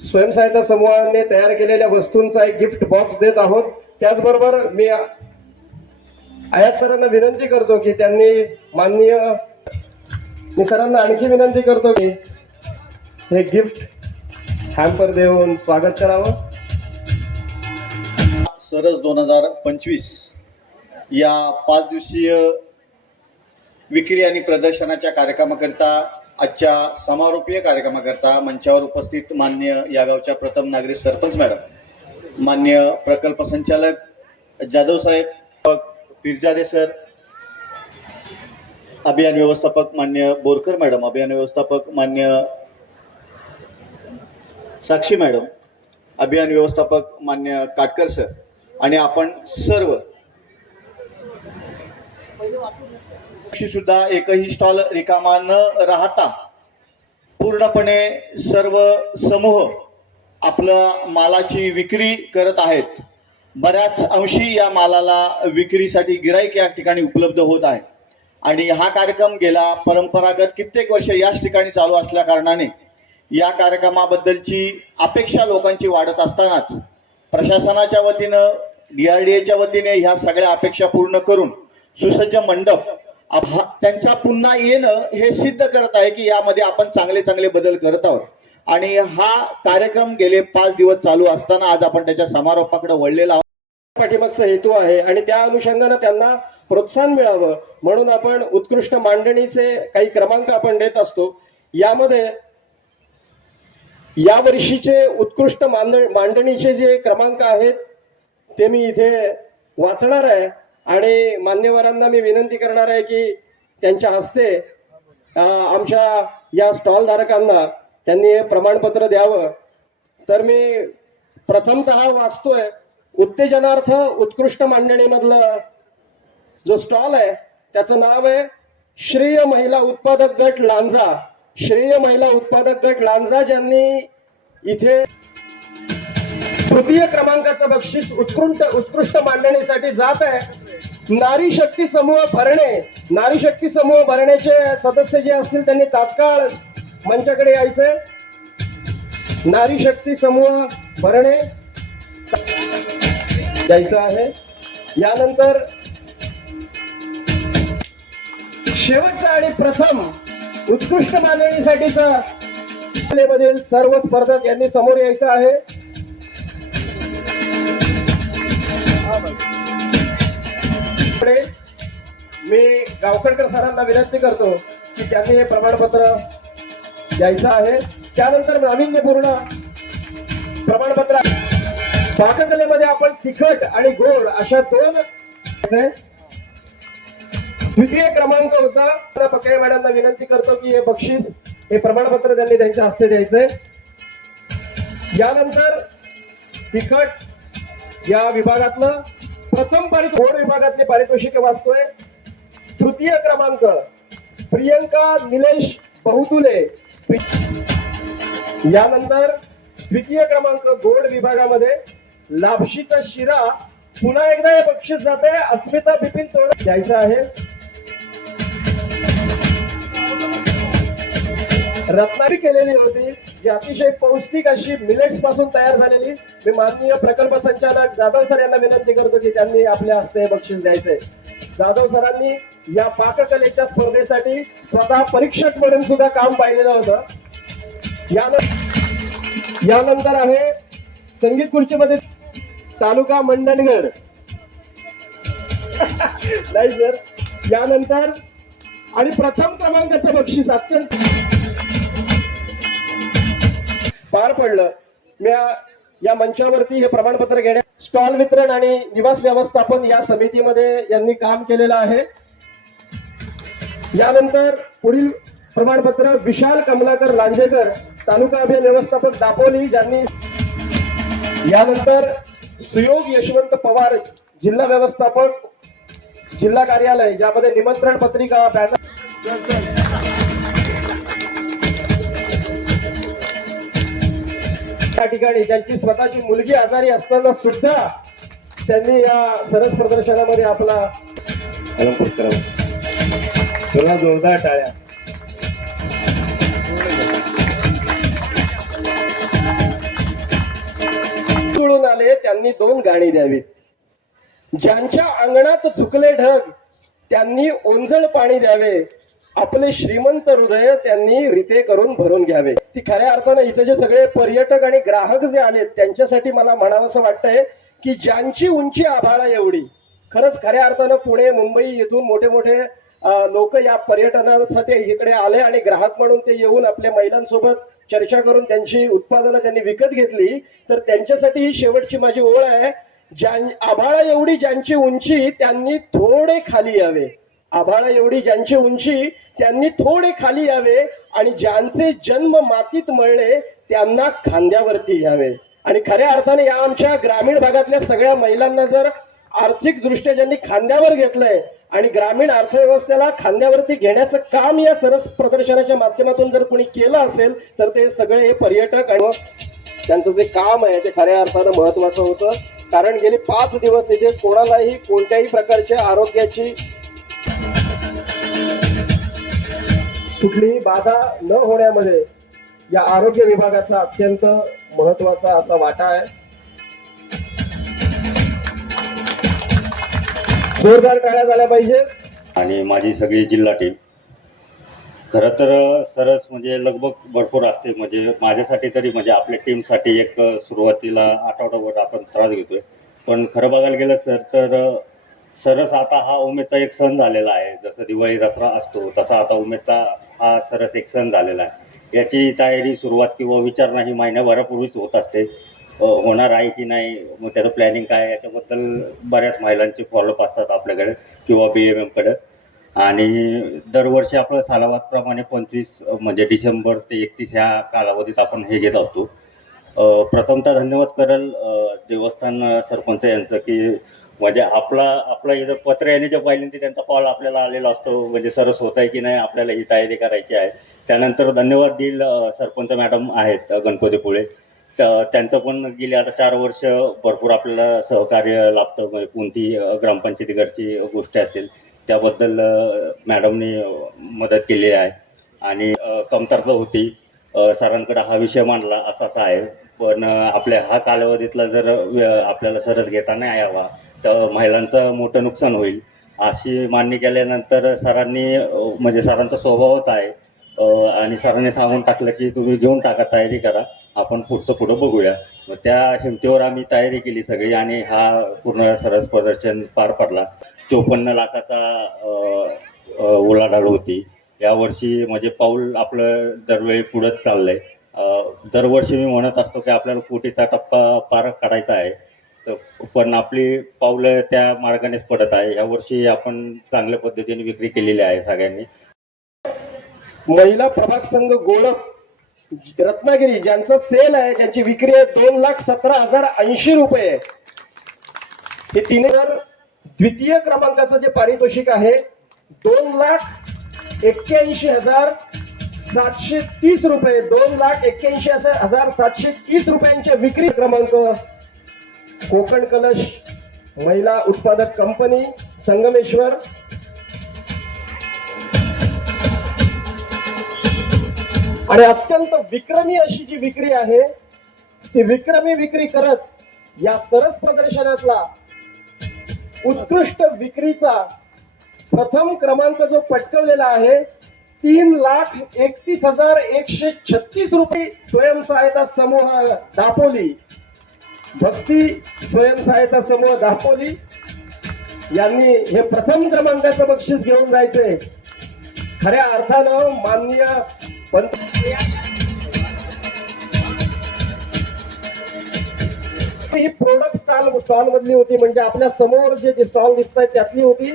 स्वयंसहायता समूहाने तयार केलेल्या वस्तूंचा एक गिफ्ट बॉक्स देत आहोत। त्याचबरोबर मी आयात सरांना विनंती करतो की त्यांनी मी सरांना आणखी विनंती करतो की हे गिफ्ट हॅम्पर देऊन स्वागत करावं। सरस 2025 या 5 दिवसीय विक्री आणि प्रदर्शनाच्या कार्यक्रमाकरिता आजच्या समारोपीय कार्यक्रमाकरिता मंचावर उपस्थित मान्य या गावच्या प्रथम नागरिक सरपंच मॅडम, मान्य प्रकल्प संचालक जाधव साहेब, पिरजादे सर, अभियान व्यवस्थापक मान्य बोरकर मॅडम, अभियान व्यवस्थापक मान्य साक्षी मॅडम, अभियान व्यवस्थापक मान्य काटकर सर आणि आपण सर्व सुद्धा एकही स्टॉल रिकामा न राहता पूर्णपणे सर्व समूह आपलं मालाची विक्री करत आहेत। बऱ्याच अंशी या मालाला विक्रीसाठी गिराईक या ठिकाणी उपलब्ध होत आहे आणि हा कार्यक्रम गेला परंपरागत कित्येक वर्ष याच ठिकाणी चालू असल्या कारणाने या कार्यक्रमाबद्दलची अपेक्षा लोकांची वाढत असतानाच प्रशासनाच्या वतीनं DRDAच्या वतीने ह्या सगळ्या अपेक्षा पूर्ण करून सुसज्ज मंडप त्यांचा पुन्हा येणं हे सिद्ध करत आहे की यामध्ये आपण चांगले चांगले बदल करत आहोत आणि हा कार्यक्रम गेले 5 दिवस चालू असताना आज आपण त्याच्या समारोपाकडे वळलेला आहोत। पाठीमागचा हेतू आहे आणि त्या अनुषंगाने त्यांना प्रोत्साहन मिळावं म्हणून आपण उत्कृष्ट मांडणीचे काही क्रमांक आपण देत असतो। यामध्ये या वर्षीचे उत्कृष्ट मांडणीचे जे क्रमांक आहेत ते मी इथे वाचणार आहे आणि मान्यवरांना मी विनंती करणार आहे की त्यांच्या हस्ते आमच्या या स्टॉल धारकांना त्यांनी हे प्रमाणपत्र द्यावं। तर मी प्रथमतः वाचतोय, उत्तेजनार्थ उत्कृष्ट मांडणीमधलं जो स्टॉल आहे त्याचं नाव आहे श्रेय महिला उत्पादक गट लांजा। श्रेय महिला उत्पादक गट लांजा ज्यांनी इथे तृतीय क्रमांकाचं बक्षीस उत्कृष्ट मांडणीसाठी जात आहे। नारी शक्ती समूह भरणे, नारी शक्ती समूह भरण्याचे सदस्य जे असतील त्यांनी तात्काळ मंचाकडे यायचे। नारी शक्ती समूह भरणे द्यायचं आहे। यानंतर शेवटचा आणि प्रथम उत्कृष्ट मांडणीसाठीचा मधील सर्व स्पर्धक यांनी समोर यायचं आहे। मी गावकरकर सरांना विनंती करतो की त्यांनी हे प्रमाणपत्र द्यायचं आहे। त्यानंतर नाविन्यपूर्ण प्रमाणपत्र पाककलेमध्ये आपण तिखट आणि गोड अशा 2 द्वितीय क्रमांक होता। पकळे मॅडमना विनंती करतो की हे बक्षीस हे प्रमाणपत्र त्यांनी त्यांच्या हस्ते द्यायचंय। यानंतर तिखट या विभागातलं प्रथम गोड विभागातले पारितोषिक वाचतोय। तृतीय क्रमांक प्रियंका निलेश बहुतुले। यानंतर द्वितीय क्रमांक गोड विभागामध्ये लापशीचा शिरा, पुन्हा एकदा हे बक्षीस जाते अस्मिता बिपिन तोडे द्यायचं आहे। रत्नागिरी केलेली होती जी अतिशय पौष्टिक अशी मिलेट्स पासून तयार झालेली। मी माननीय प्रकल्प संचालक जाधव सर यांना विनंती करतो की त्यांनी आपल्या हस्ते बक्षीस द्यायचंय। जाधव सरांनी या पाककलेच्या स्पर्धेसाठी स्वतः परीक्षक म्हणून सुद्धा काम पाहिलेलं होतं। यानंतर आहे संगीत खुर्चीमध्ये तालुका मंडणगड नाही सर। यानंतर आणि प्रथम क्रमांकाचं बक्षीस अत्यंत पार पडलं। मी या मंचावरती हे प्रमाणपत्र घेण्या स्टॉल वितरण आणि निवास व्यवस्थापन या समितीमध्ये यांनी काम केलेलं आहे। यानंतर पुढील प्रमाणपत्र विशाल कमलाकर लांजेकर, तालुका अभियान व्यवस्थापक दापोली ज्यांनी। यानंतर सुयोग यशवंत पवार, जिल्हा व्यवस्थापक जिल्हा कार्यालय, ज्यामध्ये निमंत्रण पत्रिका बॅनर त्या ठिकाणी त्यांची स्वतःची मुलगी आजारी असताना सुद्धा त्यांनी या सरस प्रदर्शनामध्ये आपला अलंकृत करावा। जोरदार टाळ्या। त्यांनी 2 गाणी द्यावीत. ज्यांच्या अंगणात झुकले ढग त्यांनी ओंजळ पाणी द्यावे, आपले श्रीमंत हृदय त्यांनी रिते करून भरून घ्यावे. ती खऱ्या अर्थानं इथे जे सगळे पर्यटक आणि ग्राहक जे आलेत त्यांच्यासाठी मला म्हणावंसं वाटतंय की ज्यांची उंची आभाळा एवढी. खरंच खऱ्या अर्थानं पुणे मुंबई येथून मोठे मोठे लोक या पर्यटनासाठी इकडे आले आणि ग्राहक म्हणून ते येऊन आपल्या महिलांसोबत चर्चा करून त्यांची उत्पादनं त्यांनी विकत घेतली. तर त्यांच्यासाठी ही शेवटची माझी ओळ आहे, आभाळा एवढी ज्यांची उंची त्यांनी थोडे खाली यावे. आभाळा एवढी ज्यांची उंची त्यांनी थोडे खाली यावे आणि ज्यांचे जन्म मातीत मळले त्यांना खांद्यावरती यावे. आणि खऱ्या अर्थाने या आमच्या ग्रामीण भागातल्या सगळ्या महिलांना जर आर्थिक दृष्ट्या ज्यांनी खांद्यावर घेतलंय आणि ग्रामीण अर्थव्यवस्थेला खांद्यावरती घेण्याचं काम या सरस प्रदर्शनाच्या माध्यमातून जर कोणी केलं असेल तर ते सगळे हे पर्यटक आणि त्यांचं जे काम आहे ते खऱ्या अर्थानं महत्वाचं होतं. कारण गेली 5 दिवस इथे कोणालाही कोणत्याही प्रकारच्या आरोग्याची कुठलीही बाधा न होण्यामध्ये या आरोग्य विभागाचा अत्यंत महत्वाचा असा वाटा आहे. जोरदार टाळ्या झाल्या पाहिजे. आणि माझी सगळी जिल्हा टीम खरं तर सरस म्हणजे लगबग भरपूर असते. म्हणजे माझ्यासाठी तरी म्हणजे आपल्या टीमसाठी एक सुरुवातीला आठवडाभर आपण त्रास घेतोय, पण खरं बघायला गेलं तर सरस आता हा उमेदचा एक सण झालेला आहे. जसं दिवाळी दसरा असतो तसा आता उमेदचा हा सरस एक सण झालेला आहे. याची तयारी सुरुवात किंवा विचार नाही महिन्याभरापूर्वीच होत असते. होणार आहे की नाही, मग त्याचं प्लॅनिंग काय आहे याच्याबद्दल बऱ्याच महिलांचे फॉलोअप असतात आपल्याकडे किंवा BMMकडे. आणि दरवर्षी आपलं सालाबादप्रमाणे 25 म्हणजे डिसेंबर ते 31 ह्या कालावधीत आपण हे घेत असतो. प्रथमतः धन्यवाद करेल देवस्थान सरपंच यांचं की म्हणजे आपलं इथं पत्र येण्याच्या पहिल्यांदा त्यांचा कॉल आपल्याला आलेला असतो म्हणजे सरस होत आहे की नाही, आपल्याला ही तयारी करायची आहे. त्यानंतर धन्यवाद देईल सरपंच मॅडम आहेत गणपतीपुळे, त्यांचं पण गेली आता 4 वर्ष भरपूर आपल्याला सहकार्य लाभतं. म्हणजे कोणती ग्रामपंचायतीकडची गोष्टी असेल त्याबद्दल मॅडमनी मदत केली आहे. आणि कमतरता होती सरांकडे हा विषय मांडला असा आहे, पण आपल्या हा कालावधीतला जर आपल्याला सरस घेता नाही यावा तर महिलांचं मोठं नुकसान होईल अशी मान्य केल्यानंतर सरांनी म्हणजे सरांचा स्वभावच आहे आणि सरांनी सांगून टाकलं की तुम्ही घेऊन टाका, तयारी करा, आपण पुढं बघूया. मग त्या हिमतीवर आम्ही तयारी केली सगळी आणि हा पूर्ण सरस प्रदर्शन पार पडला. 54 लाखाचा उलाढाल होती. यावर्षी म्हणजे पाऊल आपलं दरवेळी पुढंच चाललंय. दरवर्षी मी म्हणत असतो की आपल्याला कोटीचा टप्पा पार काढायचा आहे, पण आपली पावलं त्या मार्गानेच पडत आहे. यावर्षी आपण चांगल्या पद्धतीने विक्री केलेली आहे सगळ्यांनी. महिला प्रभाग संघ गोलक रत्नागिरी ज्यांचं सेल आहे, ज्यांची विक्री आहे 2,17,080 रुपये. हे 3 द्वितीय क्रमांकाचं जे पारितोषिक आहे 2,81,730 रुपये. 2,81,730 रुपयांच्या विक्री क्रमांक. कोकण कलश महिला उत्पादक कंपनी संगमेश्वर. आणि अत्यंत विक्रमी अशी जी विक्री आहे ती विक्रमी विक्री करत या सरस प्रदर्शनातला उत्कृष्ट विक्रीचा प्रथम क्रमांक जो पटकवलेला आहे 3,31,136 रुपये स्वयंसहायता समूह दापोली, भक्ती स्वयंसहायता समूह दापोली यांनी हे प्रथम क्रमांकाचं बक्षीस घेऊन जायचंय. खऱ्या अर्थानं माननीय ही प्रोडक्ट स्टॉल मधली होती, म्हणजे आपल्या समोर जे स्टॉल दिसत आहेत त्यातली होती.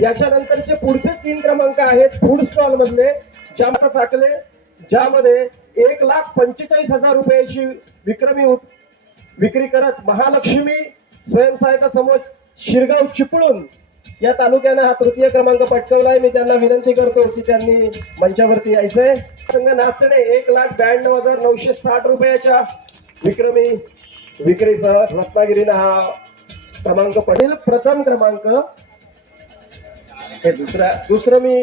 याच्यानंतरचे पुढचे 3 क्रमांक आहेत फूड स्टॉल मधले, ज्यामध्ये 1,45,000 रुपयाची विक्री करत महालक्ष्मी स्वयंसहायता समूह शिरगाव चिपळूण या तालुक्याने हा तृतीय क्रमांक पटकावलाय. मी त्यांना विनंती करतो की त्यांनी मंचावरती यायचंय. संघ नाचणे 1,92,960 रुपयाच्या विक्रमी विक्रीसह रत्नागिरीने हा क्रमांक पडेल. प्रथम क्रमांक हे दुसरं मी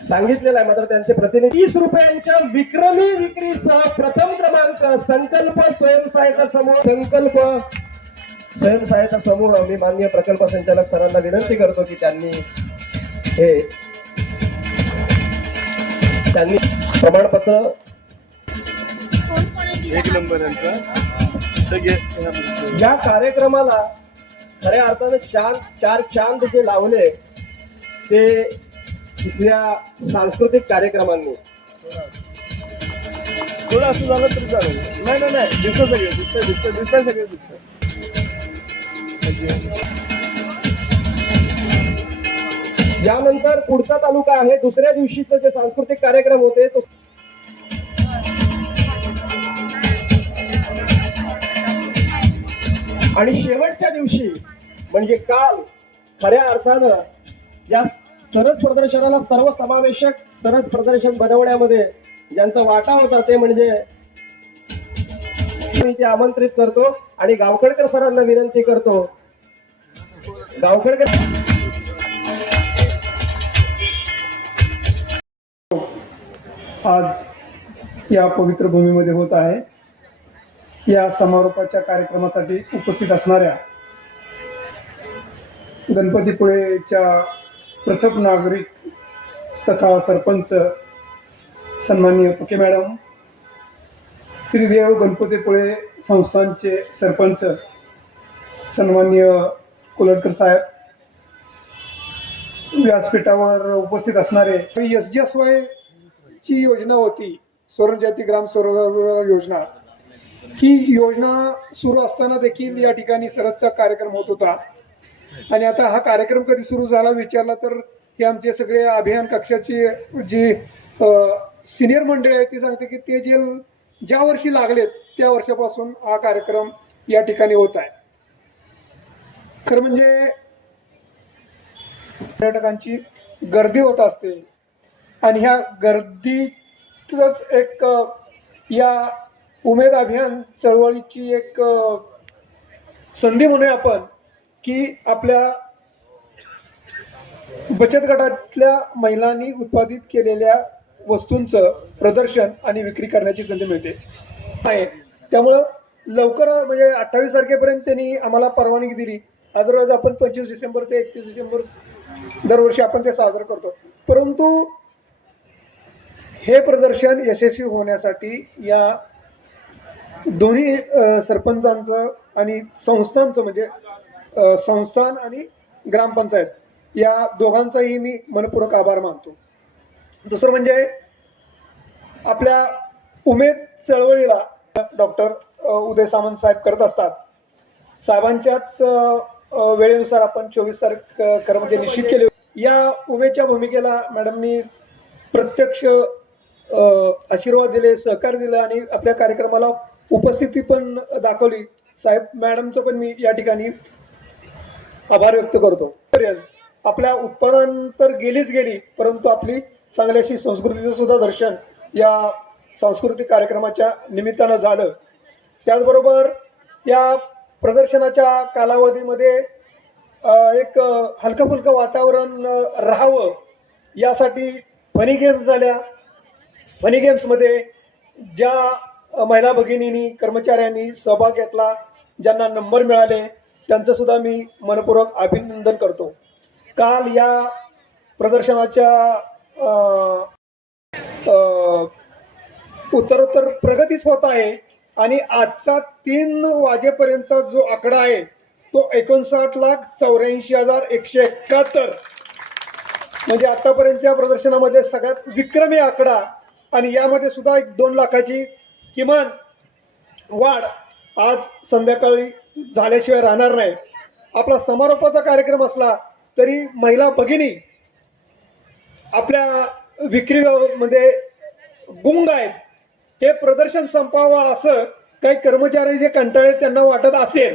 सांगितलेलं आहे, मात्र त्यांचे प्रतिनिधी 30 रुपयांच्या विक्रमी विक्रीसह प्रथम क्रमांक संकल्प स्वयंसहायता समूह. संकल्प स्वयंसहायता समूह मी माननीय प्रकल्प संचालक सरांना विनंती करतो की त्यांनी प्रमाणपत्र या कार्यक्रमाला खऱ्या अर्थानं चार चांद जे लावले ते इथल्या सांस्कृतिक कार्यक्रमांनी. थोडं असं झालं तरी चालेल. नाही दिसतं सगळे दिसतं सगळे दिसतं. यानंतर पुढचा तालुका आहे. दुसऱ्या दिवशीचे जे सांस्कृतिक कार्यक्रम होते तो आणि शेवटच्या दिवशी म्हणजे काल खऱ्या अर्थानं या सरस प्रदर्शनाला सर्वसमावेशक सरस प्रदर्शन बनवण्यामध्ये ज्यांचा वाटा होता ते म्हणजे मी ते आमंत्रित करतो आणि गावखेडकर सरांना विनंती करतो. गावखेडकर आज या पवित्र भूमीमध्ये होत आहे. या समारोपाच्या कार्यक्रमासाठी उपस्थित असणाऱ्या गणपतीपुळेच्या प्रथम नागरिक तथा सरपंच सन्माननीय पके मॅडम, श्रीदेव गणपतीपुळे संस्थानचे सरपंच सन्माननीय कोलटकर साहेब, व्यासपीठावर उपस्थित असणारे SGSY ची योजना होती, स्वरजाती ग्राम स्वरोजगार योजना. ही योजना सुरू असताना देखील या ठिकाणी सरसचा कार्यक्रम होत होता आणि आता हा कार्यक्रम कधी सुरू झाला विचारला तर हे आमचे सगळे अभियान कक्षाची जी सिनियर मंडळी आहे ती सांगते की ते जे ज्या वर्षी लागलेत त्या वर्षापासून हा कार्यक्रम या ठिकाणी होत आहे. खरं म्हणजे पर्यटकांची गर्दी होत असते आणि ह्या गर्दीतच एक या उमेद अभियान चळवळीची एक संधी म्हणूया आपण की आपल्या बचत गटातल्या महिलांनी उत्पादित केलेल्या वस्तूंचं प्रदर्शन आणि विक्री करण्याची संधी मिळते आहे. त्यामुळं लवकर म्हणजे 28 तारखेपर्यंत त्यांनी आम्हाला परवानगी दिली. अदरवाईज आपण 25 डिसेंबर ते 31 डिसेंबर दरवर्षी आपण ते साजरं करतो. परंतु हे प्रदर्शन यशस्वी होण्यासाठी या दोन्ही सरपंचांचं आणि संस्थांचं म्हणजे संस्थान आणि ग्रामपंचायत या दोघांचाही मी मनपूर्वक आभार मानतो. दुसरं म्हणजे आपल्या उमेद चळवळीला डॉक्टर उदय सामंत साहेब करत असतात. साहेबांच्याच वेळेनुसार आपण 24 तारीख म्हणजे निश्चित केली. या उमेदच्या भूमिकेला मॅडमनी प्रत्यक्ष आशीर्वाद दिले, सहकार दिला आणि आपल्या कार्यक्रमाला उपस्थिती पण दाखवली. साहेब मॅडमचं पण मी या ठिकाणी आभार व्यक्त करतो. आपल्या उत्पादन तर गेलीच गेली परंतु आपली चांगली अशी संस्कृतीचं सुद्धा दर्शन या सांस्कृतिक कार्यक्रमाच्या निमित्तानं झालं. त्याचबरोबर या प्रदर्शनाच्या कालावधीमध्ये एक हलकं फुलकं वातावरण राहावं यासाठी फनी गेम्स झाल्या. फनी गेम्समध्ये ज्या महिला भगिनींनी कर्मचाऱ्यांनी सहभाग घेतला, ज्यांना नंबर मिळाले त्यांचंसुद्धा मी मनपूर्वक अभिनंदन करतो. काल या प्रदर्शनाच्या उत्तरोत्तर प्रगतीच होत आहे आणि आजचा 3 वाजेपर्यंतचा जो आकडा आहे तो 59,84,171 म्हणजे आतापर्यंतच्या प्रदर्शनामध्ये सगळ्यात विक्रमी आकडा आणि यामध्ये सुद्धा एक 2 लाखाची किमान वाढ आज संध्याकाळी झाल्याशिवाय राहणार नाही. आपला समारोपाचा कार्यक्रम असला तरी महिला भगिनी आपल्या विक्रीमध्ये गुंग आहेत. हे प्रदर्शन संपावं असं काही कर्मचारी जे कंटाळे त्यांना वाटत असेल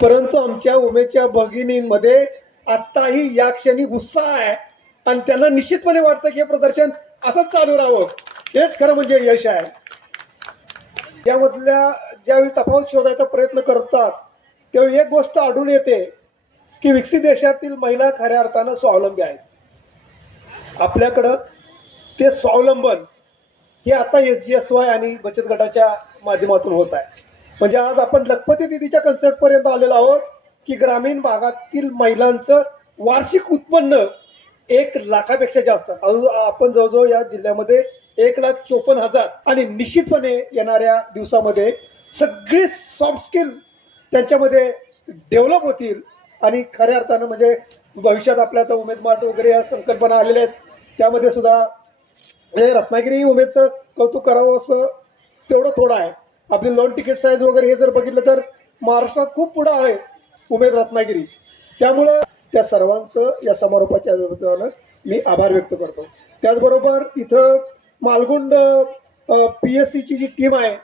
परंतु आमच्या उमेदच्या भगिनींमध्ये आत्ताही या क्षणी उत्साह आहे आणि त्यांना निश्चितपणे वाटतं की हे प्रदर्शन असंच चालू राहावं. हेच खरं म्हणजे यश आहे. यामधल्या ज्यावेळी तफावत शोधायचा प्रयत्न करतात त्यावेळी एक गोष्ट आढळून येते की विकसित देशातील महिला खऱ्या अर्थानं स्वावलंबी आहेत. आपल्याकडं ते स्वावलंबन हे आता SGSY आणि बचत गटाच्या माध्यमातून होत आहे. म्हणजे आज आपण लखपती दिदीच्या कन्सर्टपर्यंत आलेलो आहोत की ग्रामीण भागातील महिलांचं वार्षिक उत्पन्न 1 लाखापेक्षा जास्त. आपण जवळजवळ या जिल्ह्यामध्ये 1,54,000 आणि निश्चितपणे येणाऱ्या दिवसामध्ये सगळे सॉफ्ट स्किल त्यांच्यामध्ये डेव्हलप होतील आणि खऱ्या अर्थानं म्हणजे भविष्यात आपल्या आता उमेद मार्ट वगैरे या संकल्पना आलेल्या आहेत. त्यामध्ये सुद्धा हे रत्नागिरी उमेदचं कौतुक करावं असं तेवढं थोडं आहे. आपली लोन तिकीट साईज वगैरे हे जर बघितलं तर महाराष्ट्रात खूप पुढं आहे उमेद रत्नागिरी. त्यामुळं त्या सर्वांचं या समारोपाच्या निमित्तानं मी आभार व्यक्त करतो. त्याचबरोबर इथं मालगुंड PSCची जी टीम आहे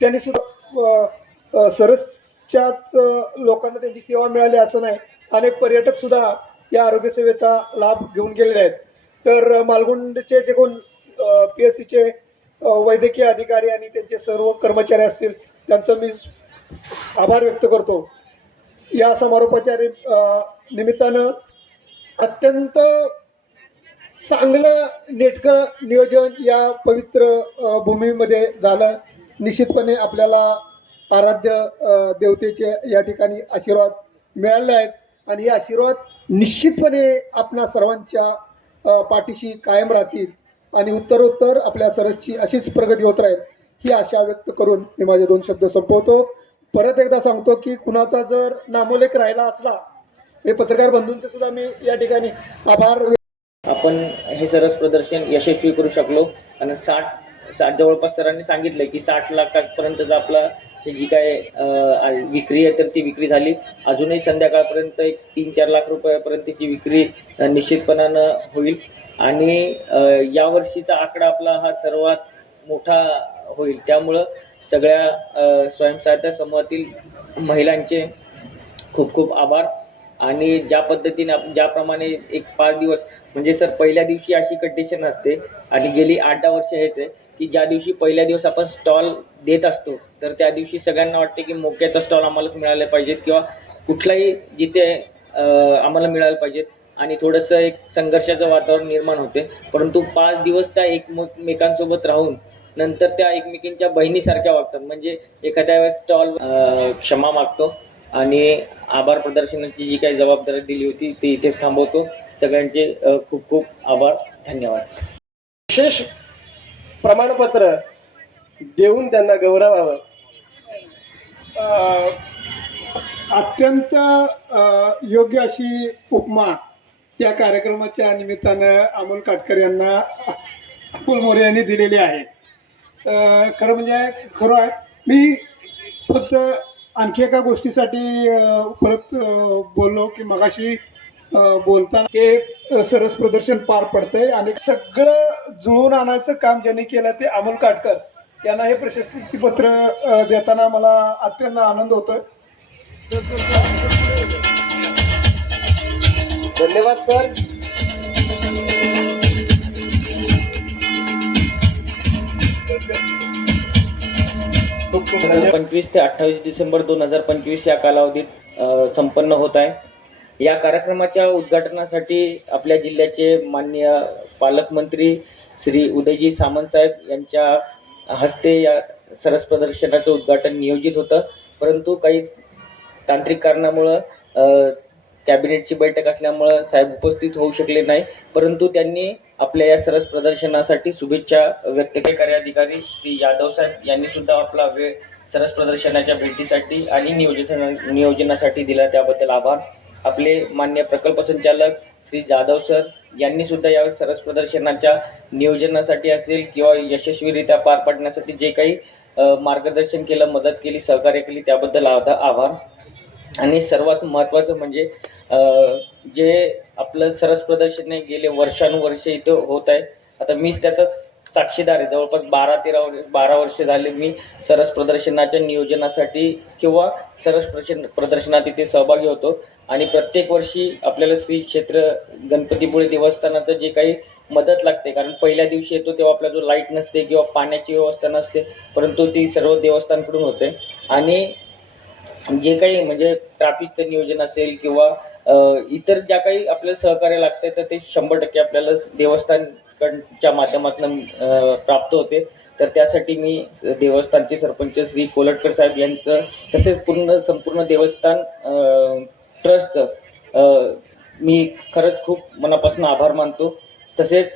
त्यांनी सुद्धा सरसच्याच लोकांना त्यांची सेवा मिळाली असं नाही, अनेक पर्यटक सुद्धा या आरोग्य सेवेचा लाभ घेऊन गेलेले आहेत. तर मालगुंडचे जे कोण PSCचे वैद्यकीय अधिकारी आणि त्यांचे सर्व कर्मचारी असतील त्यांचं मी आभार व्यक्त करतो. या समारोपाच्या निमित्तानं अत्यंत चांगलं नेटकं नियोजन या पवित्र भूमीमध्ये झालं. निश्चितपणे आपल्याला आराध्य देवतेचे या ठिकाणी आशीर्वाद मिळाले आहेत आणि हे आशीर्वाद निश्चितपणे आपणा सर्वांच्या पाठीशी कायम राहतील आणि उत्तरोत्तर आपल्या सरसची अशीच प्रगती होत राहील ही आशा व्यक्त करून मी माझे 2 शब्द संपवतो. परत एकदा सांगतो की कुणाचा जर नामोल्लेख राहिला असला हे पत्रकार बंधूंचे सुद्धा मी या ठिकाणी आभार. आपण हे सरस प्रदर्शन यशस्वी करू शकलो आणि 60 जवळपास सरांनी सांगितलं की 60 लाखापर्यंतचा आपला हे जी काय विक्री आहे तर ती विक्री झाली. अजूनही संध्याकाळपर्यंत एक 3-4 लाख रुपयापर्यंतची विक्री निश्चितपणानं होईल आणि यावर्षीचा आकडा आपला हा सर्वात मोठा होईल. त्यामुळं सगळ्या स्वयंसहायता समूहातील महिलांचे खूप खूप आभार. आणि ज्या पद्धतीने ज्याप्रमाणे एक 5 दिवस म्हणजे सर पहिल्या दिवशी अशी कंडिशन असते आणि गेली 8-10 वर्ष हेच आहे की ज्या दिवशी पहिल्या दिवस आपण स्टॉल देत असतो तर त्या दिवशी सगळ्यांना वाटते की मोक्याचा स्टॉल आम्हालाच मिळाले पाहिजेत किंवा कुठलाही जिथे आम्हाला मिळालं पाहिजेत आणि थोडंसं एक संघर्षाचं वातावरण निर्माण होते. परंतु 5 दिवस त्या एकमेकांसोबत राहून नंतर त्या एकमेकींच्या बहिणीसारख्या वागतात. म्हणजे एखाद्या वेळेस स्टॉल क्षमा मागतो आणि आभार प्रदर्शनाची जी काही जबाबदारी दिली होती ती इथेच थांबवतो. सगळ्यांचे खूप खूप आभार. धन्यवाद. विशेष प्रमाणपत्र देऊन त्यांना गौरवावं. अत्यंत योग्य अशी उपमा या कार्यक्रमाच्या निमित्तानं अमोल काटकर यांना अतुल मोरे यांनी दिलेली आहे. खरं म्हणजे खरं आहे. मी फक्त आणखी एका गोष्टीसाठी परत बोललो की मगाशी बोलताना हे सरस प्रदर्शन पार पडतंय आणि सगळं जुळवून आणायचं काम ज्यांनी केलं ते अमोल काटकर यांना हे प्रशस्तीपत्र देताना मला अत्यंत आनंद होतोय. धन्यवाद सर. 25 ते 28 डिसेंबर 2025 या कालावधीत संपन्न होत आहे. या कार्यक्रमाच्या उद्घाटनासाठी आपल्या जिल्ह्याचे माननीय पालकमंत्री श्री उदयजी सामंत साहेब यांच्या हस्ते या सरस प्रदर्शनाचं उद्घाटन नियोजित होतं. परंतु काही तांत्रिक कारणामुळं कॅबिनेटची बैठक असल्यामुळं साहेब उपस्थित होऊ शकले नाही. परंतु त्यांनी आपल्या या सरस प्रदर्शनासाठी शुभेच्छा व्यक्त केल्या. कार्याधिकारी श्री यादव साहेब यांनी सुद्धा आपला वेळ सरस प्रदर्शनाच्या भेटीसाठी आणि नियोजनासाठी दिला त्याबद्दल आभार. आपले मान्य प्रकल्प संचालक श्री जाधव सर यांनी सुद्धा या सरस प्रदर्शनाच्या नियोजनासाठी असेल किंवा यशस्वीरित्या पार पाडण्यासाठी जे काही मार्गदर्शन केलं, मदत केली, सहकार्य केली त्याबद्दल आभार. आणि सर्वात महत्त्वाचं म्हणजे जे आपलं सरस प्रदर्शन गेले वर्षानुवर्षे इथं होत आहे. आता मीच त्याचा साक्षीदार आहे. जवळपास 12 वर्ष झाले मी सरस प्रदर्शनाच्या नियोजनासाठी किंवा सरस प्रदर्शनात इथे सहभागी होतो आणि प्रत्येक वर्षी आपल्याला श्री क्षेत्र गणपतीपुळे देवस्थानाचं जे काही मदत लागते, कारण पहिल्या दिवशी येतो तेव्हा आपला जो लाईट नसते किंवा पाण्याची व्यवस्था नसते, परंतु ती सर्व देवस्थानकडून होते. आणि जे काही म्हणजे ट्रॅफिकचं नियोजन असेल किंवा इतर ज्या काही आपल्याला सहकार्य लागते तर ते 100% आपल्याला देवस्थानच्या माध्यमातून प्राप्त होते. तर त्यासाठी मी देवस्थानचे सरपंच श्री कोलटकर साहेब यांचं तसेच संपूर्ण देवस्थान ट्रस्टचं मी खरंच खूप मनापासून आभार मानतो. तसेच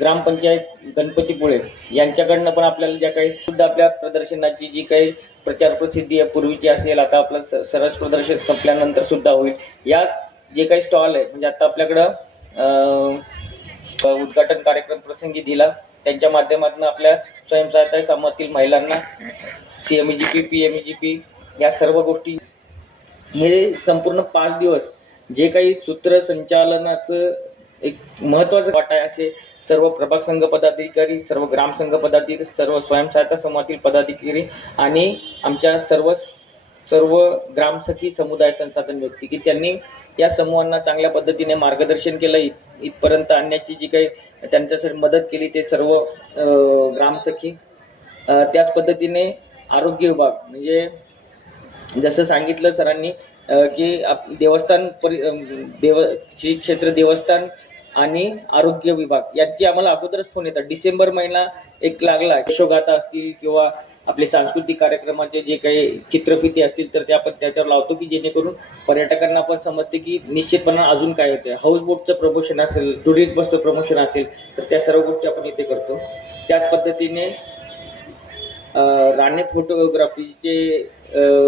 ग्रामपंचायत गणपतीपुळे यांच्याकडनं पण आपल्याला ज्या काही सुद्धा आपल्या प्रदर्शनाची जी काही प्रचार प्रसिद्धी आहे पूर्वीची असेल, आता आपलं सरस प्रदर्शन संपल्यानंतर सुद्धा होईल. या जे काही स्टॉल आहे म्हणजे आता आपल्याकडं उद्घाटन कार्यक्रम प्रसंगी दिला त्यांच्या माध्यमातून आपल्या स्वयंसहायता समूहातील महिलांना CMEGP PMEGP या सर्व गोष्टी हे संपूर्ण 5 दिवस जे काही सूत्रसंचालनाचं एक महत्त्वाचं वाटा आहे असे सर्व प्रभाग संघ पदाधिकारी, सर्व ग्रामसंघ पदाधिकारी, सर्व स्वयंसहायता समूहातील पदाधिकारी आणि आमच्या सर्व ग्रामसखी समुदाय संसाधन व्यक्ती की त्यांनी या समूहांना चांगल्या पद्धतीने मार्गदर्शन केलं. इथपर्यंत आणण्याची जी काही त्यांच्यासाठी मदत केली ते सर्व ग्रामसखी. त्याच पद्धतीने आरोग्य विभाग म्हणजे जसं सांगितलं सरांनी की देवस्थान श्री क्षेत्र देवस्थान आणि आरोग्य विभाग यांची आम्हाला अगोदरच फोन येतात. डिसेंबर महिना एक लागला, यशोगाथा असतील किंवा आपले सांस्कृतिक कार्यक्रमाचे जे काही चित्रफिती असतील तर ते आपण त्याच्यावर लावतो की जेणेकरून पर्यटकांना पण समजते की निश्चितपणे अजून काय होते. हाऊसबोटचं प्रमोशन असेल, टुरिस्ट बसचं प्रमोशन असेल तर त्या सर्व गोष्टी आपण इथे करतो. त्याच पद्धतीने राणे फोटोग्राफीचे